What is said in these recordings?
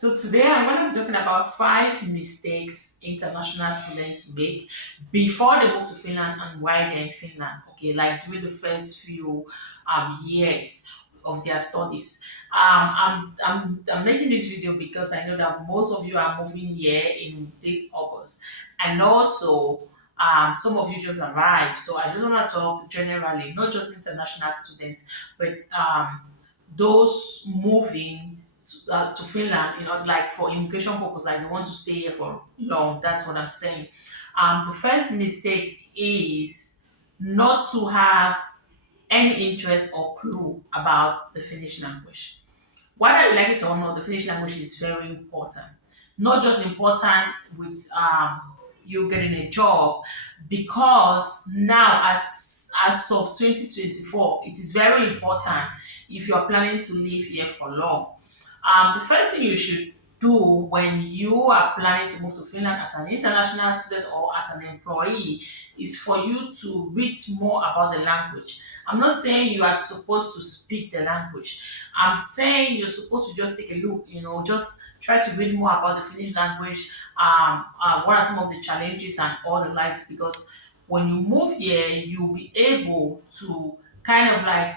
So today I'm going to be talking about five mistakes international students make before they move to Finland and why they're in Finland. Okay, like during the first few years of their studies. I'm making this video because I know that most of you are moving here in this August, and also some of you just arrived. So I just want to talk generally, not just international students, but those moving to Finland, like for immigration purpose, like they want to stay here for long. That's what I'm saying. The first mistake is not to have any interest or clue about the Finnish language. Whether you like it or not, the Finnish language is very important. Not just important with you getting a job, because now, as of 2024, it is very important if you are planning to live here for long. The first thing you should do when you are planning to move to Finland as an international student or as an employee is for you to read more about the language. I'm not saying you are supposed to speak the language. I'm saying you're supposed to just take a look, just try to read more about the Finnish language. What are some of the challenges and all the likes? Because when you move here, you'll be able to kind of like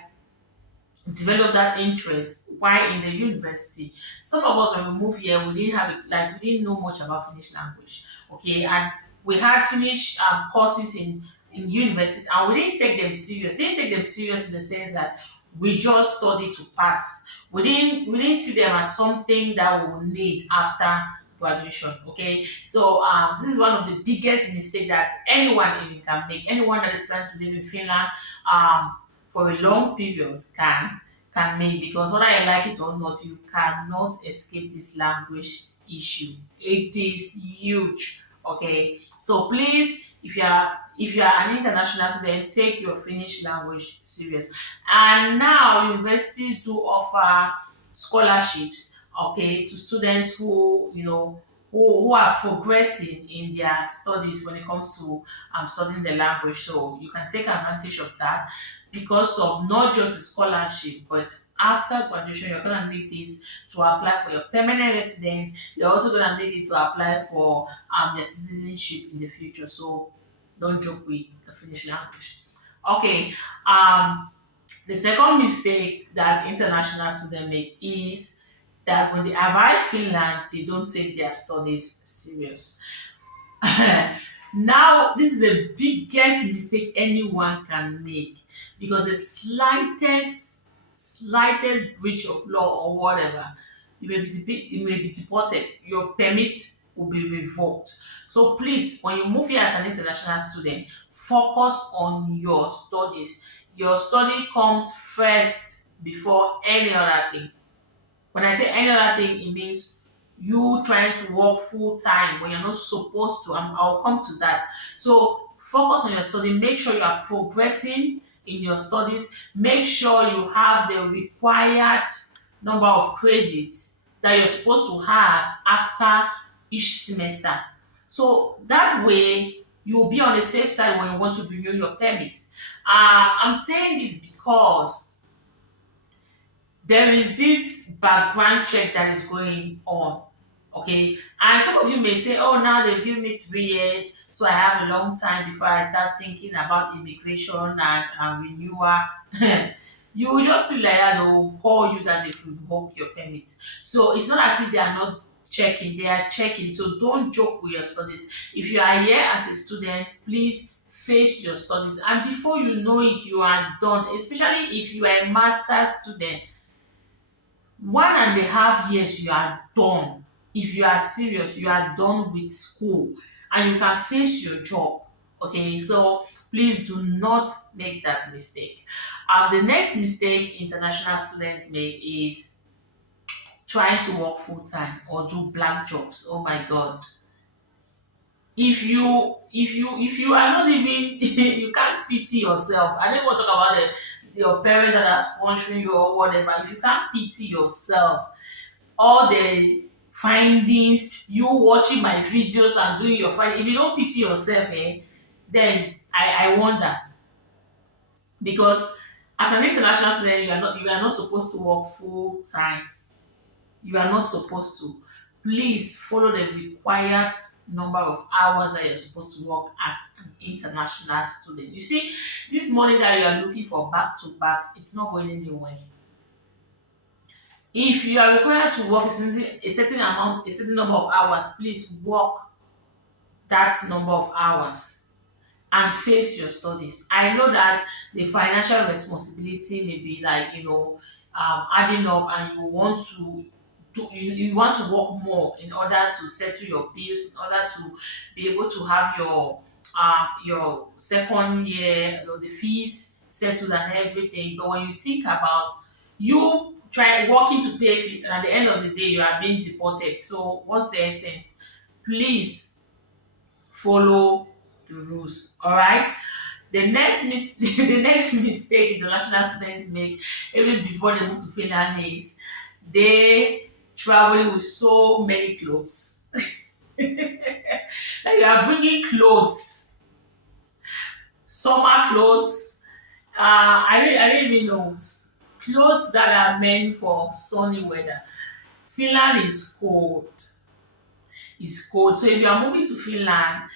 develop that interest while in the university. Some of us when we moved here, we didn't have it, like we didn't know much about Finnish language. Okay, and we had Finnish courses in universities, and we didn't take them serious. Didn't take them serious in the sense that we just studied to pass. We didn't see them as something that we will need after graduation. Okay, so this is one of the biggest mistake that anyone even can make. Anyone that is planning to live in Finland for a long period can make, because whether I like it or not, you cannot escape this language issue. It is huge. Okay, so please, if you are an international student, take your Finnish language serious. And now universities do offer scholarships, okay, to students who are progressing in their studies when it comes to studying the language. So you can take advantage of that because of not just the scholarship, but after graduation, you're gonna need this to apply for your permanent residence. You're also gonna need it to apply for your citizenship in the future. So don't joke with the Finnish language. Okay. The second mistake that international students make is that when they arrive Finland, they don't take their studies serious. Now, this is the biggest mistake anyone can make, because the slightest breach of law or whatever, you may be deported. Your permit will be revoked. So please, when you move here as an international student, focus on your studies. Your study comes first before any other thing. When I say any other thing, it means you trying to work full time when you're not supposed to. I'll come to that. So focus on your study. Make sure you are progressing in your studies. Make sure you have the required number of credits that you're supposed to have after each semester. So that way you'll be on the safe side when you want to renew your permit. I'm saying this because there is this background check that is going on. Okay, and some of you may say, oh, now they've given me 3 years, so I have a long time before I start thinking about immigration and renewal. You will just see like that, they will call you that they've revoked your permit. So it's not as if they are not checking, they are checking. So don't joke with your studies. If you are here as a student, please face your studies, and before you know it, you are done. Especially if you are a master's student, 1.5 years you are done. If you are serious, you are done with school and you can face your job. Okay, so please do not make that mistake. The next mistake international students make is trying to work full time or do black jobs. Oh my god. If you are not even you can't pity yourself. I don't want to talk about your parents that are sponsoring you or whatever. If you can't pity yourself, all the findings, you watching my videos and doing your findings, if you don't pity yourself, then I wonder, because as an international student, you are not supposed to work full time. You are not supposed to. Please follow the required number of hours that you're supposed to work as an international student. You see, this money that you are looking for back to back, it's not going anywhere. If you are required to work a certain amount, a certain number of hours, please work that number of hours and face your studies. I know that the financial responsibility may be like, adding up, and you want to work more in order to settle your bills, in order to be able to have your second year, the fees settled and everything. But when you think about you try working to pay fees, and at the end of the day you are being deported, so what's the essence? Please follow the rules. All right. The next mistake international students make even before they move to Finland is they traveling with so many clothes. Like you are bringing clothes, summer clothes. I don't even know clothes that are meant for sunny weather. Finland is cold. It's cold. So if you are moving to Finland,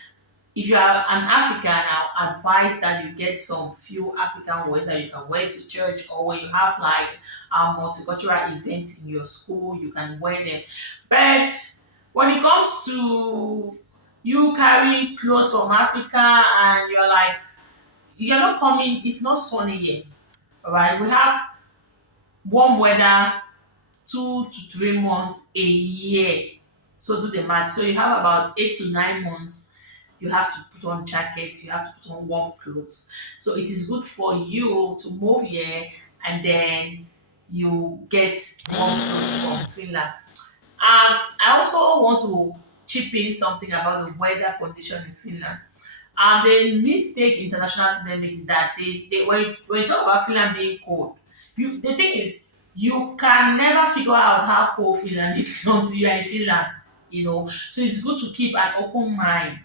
if you are an African, I advise that you get some few African wears that you can wear to church, or when you have like multicultural events in your school, you can wear them. But when it comes to you carrying clothes from Africa and you're not coming, it's not sunny here. All right, we have warm weather 2 to 3 months a year. So do the math. So you have about 8 to 9 months. You have to put on jackets, you have to put on warm clothes. So it is good for you to move here and then you get warm clothes from Finland. I also want to chip in something about the weather condition in Finland. The mistake international students make is that they when you talk about Finland being cold, the thing is you can never figure out how cold Finland is until you are in Finland. So it's good to keep an open mind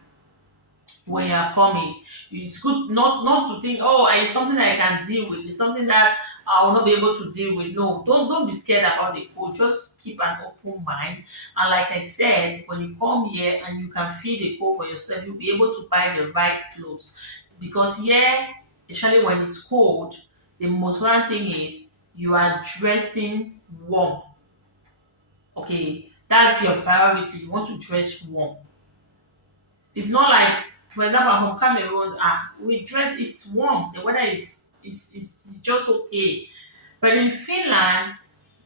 when you're coming. It's good not to think, oh, it's something that I can deal with. It's something that I will not be able to deal with. No, don't be scared about the cold. Just keep an open mind. And like I said, when you come here and you can feel the cold for yourself, you'll be able to buy the right clothes. Because here, especially when it's cold, the most important thing is you are dressing warm. Okay, that's your priority. You want to dress warm. It's not like, for example, I'm from Cameroon. We dress. It's warm. The weather is just okay. But in Finland,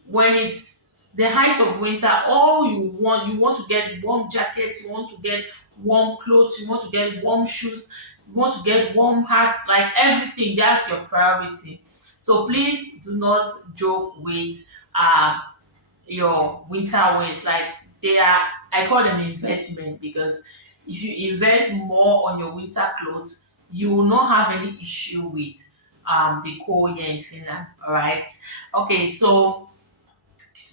when it's the height of winter, all you want to get warm jackets. You want to get warm clothes. You want to get warm shoes. You want to get warm hats. Like everything, that's your priority. So please do not joke with uh, your winter wears. Like they are, I call them investment, because if you invest more on your winter clothes, you will not have any issue with the cold here in Finland. All right. Okay, so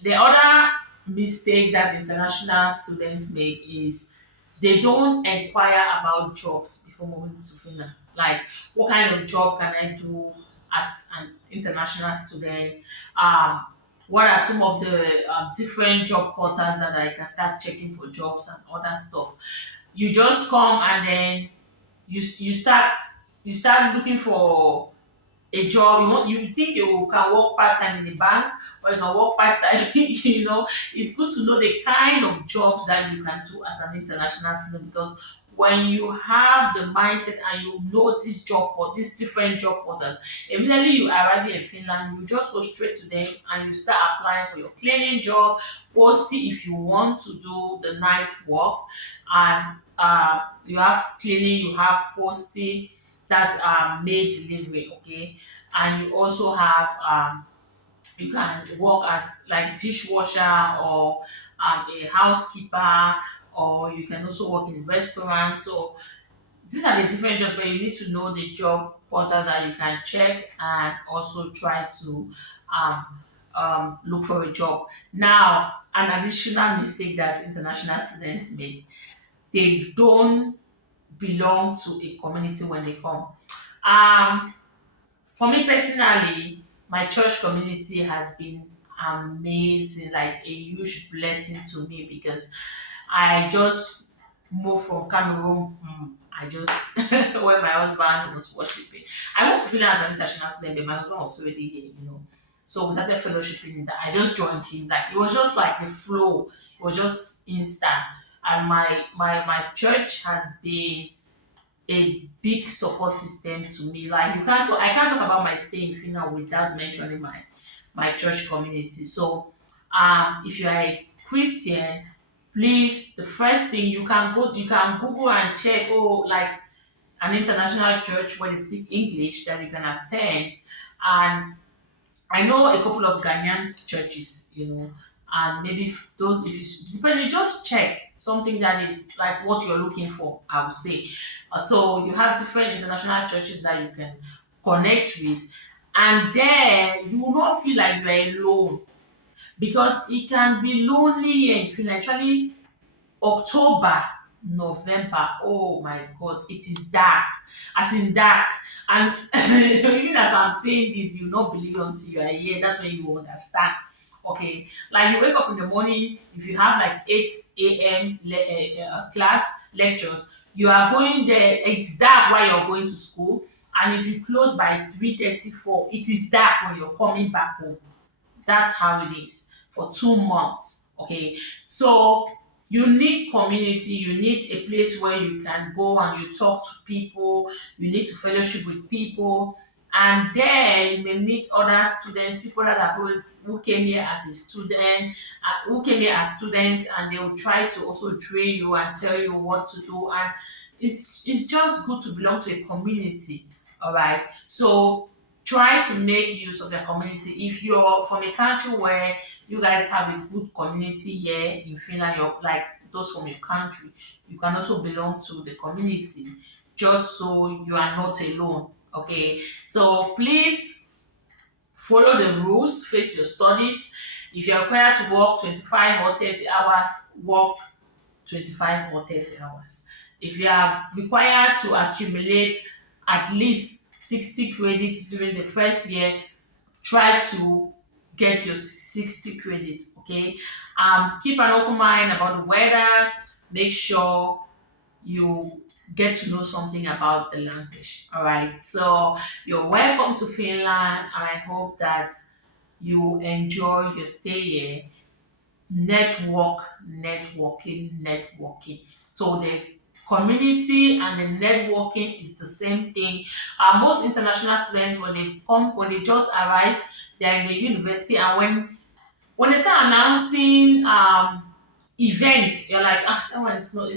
the other mistake that international students make is they don't inquire about jobs before moving to Finland. Like, what kind of job can I do as an international student? Um, what are some of the different job portals that I can start checking for jobs and other stuff? You just come and then you start looking for a job. You think you can work part-time in the bank, or you can work part-time. It's good to know the kind of jobs that you can do as an international student, because when you have the mindset and you know these different job portals, immediately you arrive here in Finland, you just go straight to them and you start applying for your cleaning job, posting if you want to do the night work, and you have cleaning, you have posting, that's maid delivery. Okay, and you also have you can work as like dishwasher, or a housekeeper, or you can also work in restaurants. So these are the different jobs, but you need to know the job portals that you can check and also try to um, look for a job. Now, an additional mistake that international students make, they don't belong to a community when they come. Um, for me personally, my church community has been amazing, like a huge blessing to me because I just moved from Cameroon. I just when my husband was worshiping. I went to Finland as an international student, but my husband was already here. So we started fellowshipping in that. I just joined him. Like it was just like the flow. It was just instant. And my church has been a big support system to me. Like I can't talk about my stay in Finland without mentioning my church community. So if you are a Christian, please the first thing you can Google and check, like an international church where they speak English that you can attend. And I know a couple of Ghanaian churches, and maybe if those, if you, depending, just check something that is like what you're looking for, I would say. So you have different international churches that you can connect with, and then you will not feel like you are alone because it can be lonely here in Finland, especially October, November. Oh my God, it is dark, as in dark. And even as I'm saying this, you not believe until you are here. That's when you understand. Okay, like you wake up in the morning, if you have like 8 a.m. Class lectures, you are going there, it's dark while you're going to school. And if you close by 3:34, it is dark when you're coming back home. That's how it is for 2 months. Okay. So you need community, you need a place where you can go and you talk to people, you need to fellowship with people, and there you may meet other students, people that have who came here as a student, who came here as students, and they will try to also train you and tell you what to do. And it's just good to belong to a community. All right. So try to make use of their community. If you're from a country where you guys have a good community here in Finland, you're like those from your country, you can also belong to the community just so you are not alone. Okay, so please follow the rules, face your studies. If you're required to work 25 or 30 hours, work 25 or 30 hours. If you are required to accumulate at least 60 credits during the first year, try to get your 60 credits. Okay. Keep an open mind about the weather. Make sure you get to know something about the language. All right. So you're welcome to Finland, and I hope that you enjoy your stay here. Networking. So the community and the networking is the same thing. Most international students, when they just arrive, they're in the university, and when they start announcing events, you're like, that one is not.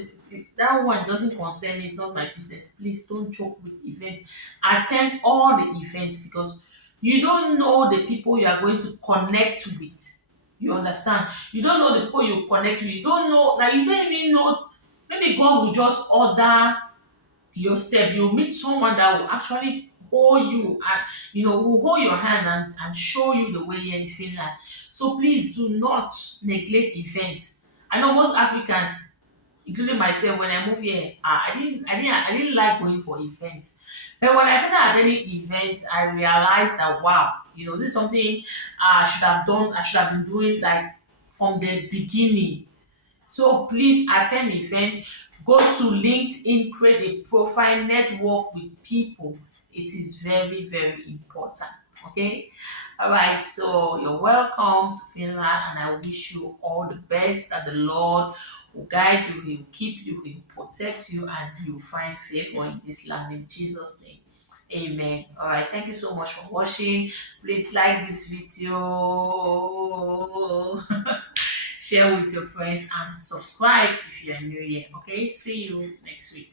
That one doesn't concern me. It's not my business. Please don't joke with events. Attend all the events because you don't know the people you are going to connect with. You understand? You don't know the people you connect with. You don't know, like you don't even know. Maybe God will just order your step. You'll meet someone that will actually hold you and will hold your hand and show you the way here in Finland. So please do not neglect events. I know most Africans, including myself, when I moved here, I didn't like going for events. But when I started attending events, I realized that wow, this is something I should have done. I should have been doing like from the beginning. So please attend events, go to LinkedIn, create a profile, network with people. It is very, very important. Okay? All right, so you're welcome to Finland, and I wish you all the best. That the Lord will guide you, He will keep you, He will protect you, and you will find favor in this land in Jesus' name. Amen. All right, thank you so much for watching. Please like this video. Share with your friends and subscribe if you are new here. Okay, see you next week.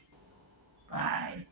Bye.